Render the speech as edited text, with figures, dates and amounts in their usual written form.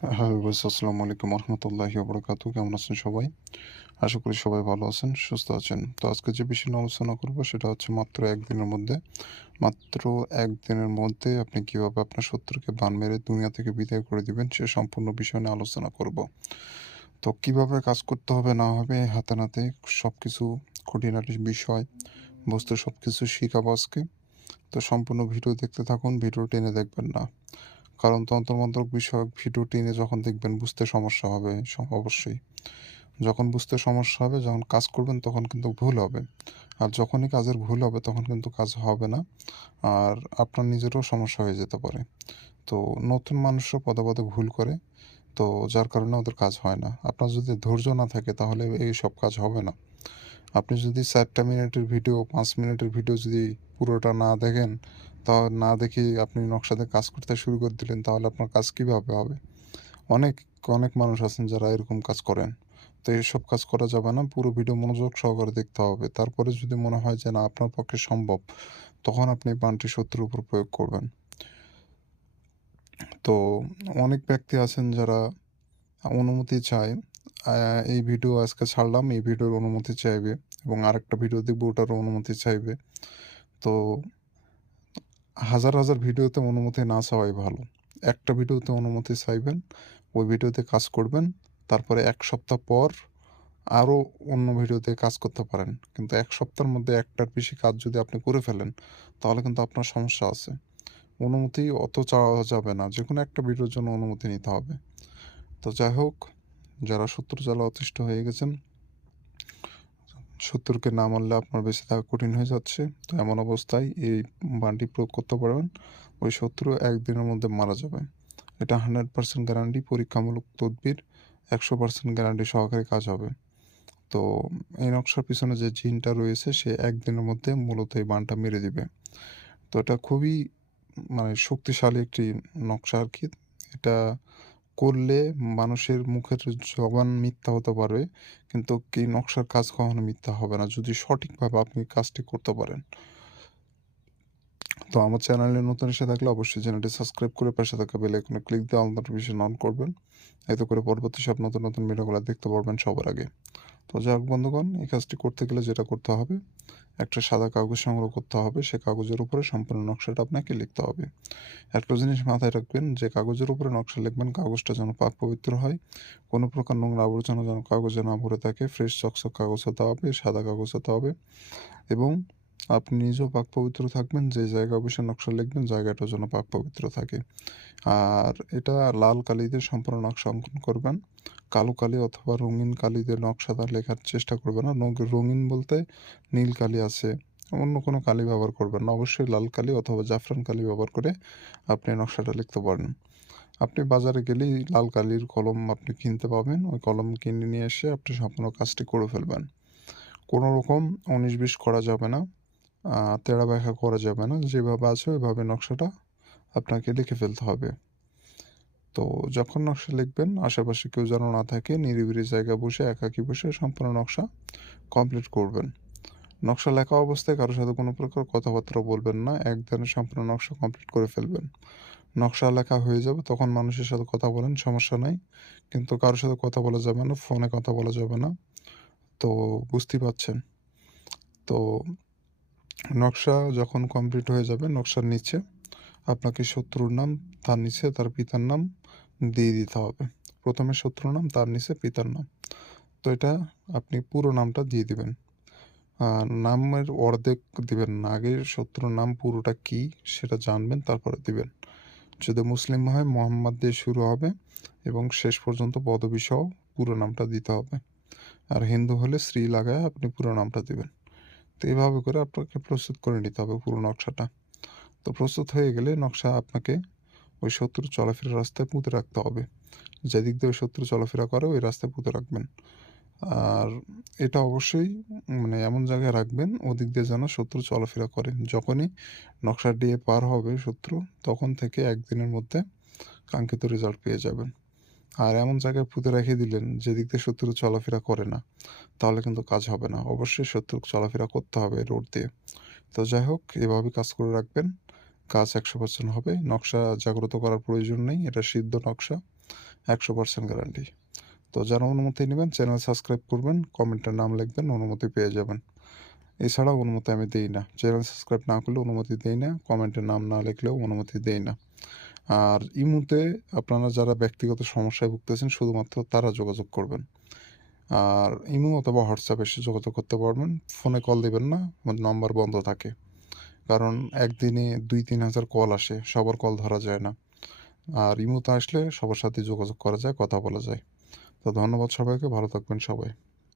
Hello boss, আসসালামু আলাইকুম রহমতুল্লাহি ওবরাকাতু। কেমন আছেন সবাই? আশা করি সবাই ভালো আছেন, সুস্থ আছেন। তো আজকে যে বিষয় নিয়ে আলোচনা করব সেটা হচ্ছে মাত্র একদিনের মধ্যে আপনি কিভাবে আপনার শত্রুকে বান মেরে দুনিয়া থেকে বিদায় করে দিবেন সে সম্পূর্ণ বিষয় নিয়ে আলোচনা করব। তো কিভাবে কাজ করতে হবে না হবে হাতে নাতে সবকিছু খুঁটিনাটি বিষয় বস্তু সবকিছু শিখাবো আজকে। তো সম্পূর্ণ ভিডিও দেখতে থাকুন, ভিডিও টেনে দেখবেন না। কারণ তন্ত্রমন্ত্র বিষয়ক ভিডিও টেনে যখন দেখবেন বুঝতে সমস্যা হবে অবশ্যই। যখন বুঝতে সমস্যা হবে, যখন কাজ করবেন তখন কিন্তু ভুল হবে। আর যখনই কাজের ভুল হবে তখন কিন্তু কাজ হবে না। আর আপনার নিজেরও সমস্যা হয়ে যেতে পারে। তো নতুন মানুষরা পদে, পদে ভুল করে। তো যার কারণে ওদের কাজ হয় না। আপনার যদি ধৈর্য না থাকে তাহলে এইসব কাজ হবে না। আপনি যদি ৪ টা মিনিটের ভিডিও, ৫ মিনিটের ভিডিও যদি পুরোটা না দেখেন, না দেখেই আপনি নকশাতে কাজ করতে শুরু করে দিলেন, তাহলে আপনার কাজ কিভাবে হবে? অনেক, অনেক মানুষ আছেন যারা এরকম কাজ করেন। তো এসব কাজ করা যাবে না। পুরো ভিডিও মনোযোগ সহকারে দেখতে হবে। তারপরে যদি মনে হয় যে না আপনার পক্ষে সম্ভব, তখন আপনি বাণটি শত্রুর উপর প্রয়োগ করবেন। তো অনেক ব্যক্তি আছেন যারা অনুমতি চায়। আ এই ভিডিও আজকে ছাড়লাম, এই ভিডিওর অনুমতি চাইবে এবং আরেকটা ভিডিও দেখব ওটারও অনুমতি চাইবে। তো হাজার, হাজার ভিডিওতে অনুমতি না চাওয়াই ভালো। একটা ভিডিওতে অনুমতি চাইবেন, ওই ভিডিওতে কাজ করবেন। তারপরে ১ সপ্তাহ পর আরও অন্য ভিডিওতে কাজ করতে পারেন। কিন্তু ১ সপ্তাহের মধ্যে একটার বেশি কাজ যদি আপনি করে ফেলেন, তাহলে কিন্তু আপনার সমস্যা আছে। অনুমতি অত চাওয়া যাবে না। যেকোনো একটা ভিডিওর জন্য অনুমতি নিতে হবে। তো যাই হোক, যারা শত্রু জ্বালা অতিষ্ঠ হয়ে গেছেন, শত্রুকে না মারলে আপনার বেঁচে থাকা কঠিন হয়ে যাচ্ছে। তো এমন অবস্থায় এই বাণটি প্রয়োগ করতে পারবেন। ওই শত্রু ১ দিনের মধ্যে মারা যাবে। এটা 100% গ্যারান্টি, পরীক্ষামূলক তদবির, ১০০% গ্যারান্টি সহকারে কাজ হবে। তো এই নকশার পিছনে যে জিনটা রয়েছে সে ১ দিনের মধ্যে মূলত এই বানটা মেরে দিবে। তো এটা খুবই শক্তিশালী একটি নকশা আরকি। এটা করলে মানুষের মুখের জবান মিথ্যা হতে পারে, কিন্তু এই নকশার কাজ কখনো মিথ্যা হবে না যদি সঠিকভাবে আপনি কাজটি করতে পারেন। তো আমার চ্যানেলে নতুন এসে থাকলে অবশ্যই চ্যানেলটি সাবস্ক্রাইব করে পাশে থাকা বেল আইকনে ক্লিক দিয়ে অল নোটিফিকেশন অন করবেন। এতে করে পরবর্তী সব নতুন, নতুন ভিডিওগুলো দেখতে পারবেন সবার আগে। তো যাই হোক বন্ধুগণ, এই কাজটি করতে গেলে যেটা করতে হবে, একটা সাদা কাগজ সংগ্রহ করতে হবে। সে কাগজের উপরে সম্পূর্ণ নকশাটা আপনাকে লিখতে হবে। একটা জিনিস মাথায় রাখবেন, যে কাগজের উপরে নকশা লিখবেন কাগজটা যেন পাক পবিত্র হয়। কোনো প্রকার নোংরা আবর্জনা যেন কাগজে না ভরে থাকে। ফ্রেশ চকচক কাগজ হতে হবে, সাদা কাগজ হতে হবে এবং আপনি নিজেও পাক পবিত্র থাকবেন। যে জায়গায় অবশ্যই নকশা লিখবেন জায়গাটা যেন পাক পবিত্র থাকে। আর এটা লাল কালি দিয়ে সম্পূর্ণ নকশা অঙ্কন করবেন। কালো কালি অথবা রঙিন কালি দিয়ে নকশাটা লেখার চেষ্টা করবেন না। রঙিন বলতে নীল কালি আছে। অন্য কোনো কালি ব্যবহার করবেন না। অবশ্যই লাল কালি অথবা জাফরান কালি ব্যবহার করে আপনি নকশাটা লিখতে পারেন। আপনি বাজারে গেলেই লাল কালির কলম আপনি কিনতে পাবেন। ওই কলম কিনে নিয়ে এসে আপনি সম্পূর্ণ কাজটি করে ফেলবেন। কোনো রকম ১৯-২০ করা যাবে না। তেড়া ব্যাকা করা যাবে না। যেভাবে আছে ওইভাবে নকশাটা আপনাকে লিখে ফেলতে হবে। তো যখন নকশা লিখবেন আশেপাশে কেউ যেন না থাকে, নিরিবিলি জায়গায় বসে একাকী বসে সম্পূর্ণ নকশা কমপ্লিট করবেন। নকশা লেখা অবস্থায় কারো সাথে কোনো প্রকার কথাবার্তা বলবেন না। একধানে সম্পূর্ণ নকশা কমপ্লিট করে ফেলবেন। নকশা লেখা হয়ে যাবে তখন মানুষের সাথে কথা বলেন, সমস্যা নাই। কিন্তু কারো সাথে কথা বলা যাবে না, ফোনে কথা বলা যাবে না। তো বুঝতেই পারছেন। তো নকশা যখন কমপ্লিট হয়ে যাবে নকশার নিচে আপনাকে শত্রুর নাম, তার নিচে তার পিতার নাম দিয়ে দিতে হবে। প্রথমে শত্রুর নাম, তার নিচে পিতার নাম। তো এটা আপনি পুরো নামটা দিয়ে দিবেন। নামের অর্ধেক দিবেন না। আগে শত্রুর নাম পুরোটা কী সেটা জানবেন, তারপরে দিবেন। যদি মুসলিম হয় মোহাম্মদ দিয়ে শুরু হবে এবং শেষ পর্যন্ত পদবীসহ পুরো নামটা দিতে হবে। আর হিন্দু হলে শ্রী লাগায় আপনি পুরো নামটা দিবেন। তো এভাবে করে আপনাকে প্রস্তুত করে নিতে হবে পুরো নকশাটা। তো প্রস্তুত হয়ে গেলে নকশা আপনাকে ওই শত্রুর চলাফেরার রাস্তায় পুঁতে রাখতে হবে। যেদিক দিয়ে ওই শত্রু চলাফেরা করে ওই রাস্তায় পুঁতে রাখবেন। আর এটা অবশ্যই এমন জায়গায় রাখবেন ওদিক দিয়ে যেন শত্রু চলাফেরা করে। যখনই নকশা দিয়ে পার হবে শত্রু, তখন থেকে ১ দিনের মধ্যে কাঙ্ক্ষিত রেজাল্ট পেয়ে যাবেন। আর এমন জায়গায় পুঁতে রেখে দিলেন যেদিক দিয়ে শত্রু চলাফেরা করে না, তাহলে কিন্তু কাজ হবে না। অবশ্যই শত্রু চলাফেরা করতে হবে রোড দিয়ে। তো যাই হোক, এভাবে কাজ করে রাখবেন। কাজ ১০০% হবে। নকশা জাগ্রত করার প্রয়োজন নেই। এটা সিদ্ধ নকশা। 100% গ্যারান্টি। তো যারা অনুমতি নেবেন চ্যানেল সাবস্ক্রাইব করবেন, কমেন্টে নাম লিখবেন, অনুমতি পেয়ে যাবেন। এছাড়াও অনুমতি আমি দেই না। চ্যানেল সাবস্ক্রাইব না করলে অনুমতি দেই না। কমেন্টে নাম না লিখলেও অনুমতি দেই না। আর ইমুতে আপনারা যারা ব্যক্তিগত সমস্যায় ভুগতেছেন শুধুমাত্র তারা যোগাযোগ করবেন। আর ইমো অথবা হোয়াটসঅ্যাপে এসে যোগাযোগ করতে পারবেন। ফোনে কল দিবেন না, আমার নাম্বার বন্ধ থাকে। কারণ একদিনে ২-৩ হাজার কল আসে, সবার কল ধরা যায় না। আর ইমোতে আসলে সবার সাথে যোগাযোগ করা যায়, কথা বলা যায়। তো ধন্যবাদ সবাইকে, ভালো থাকবেন সবাই।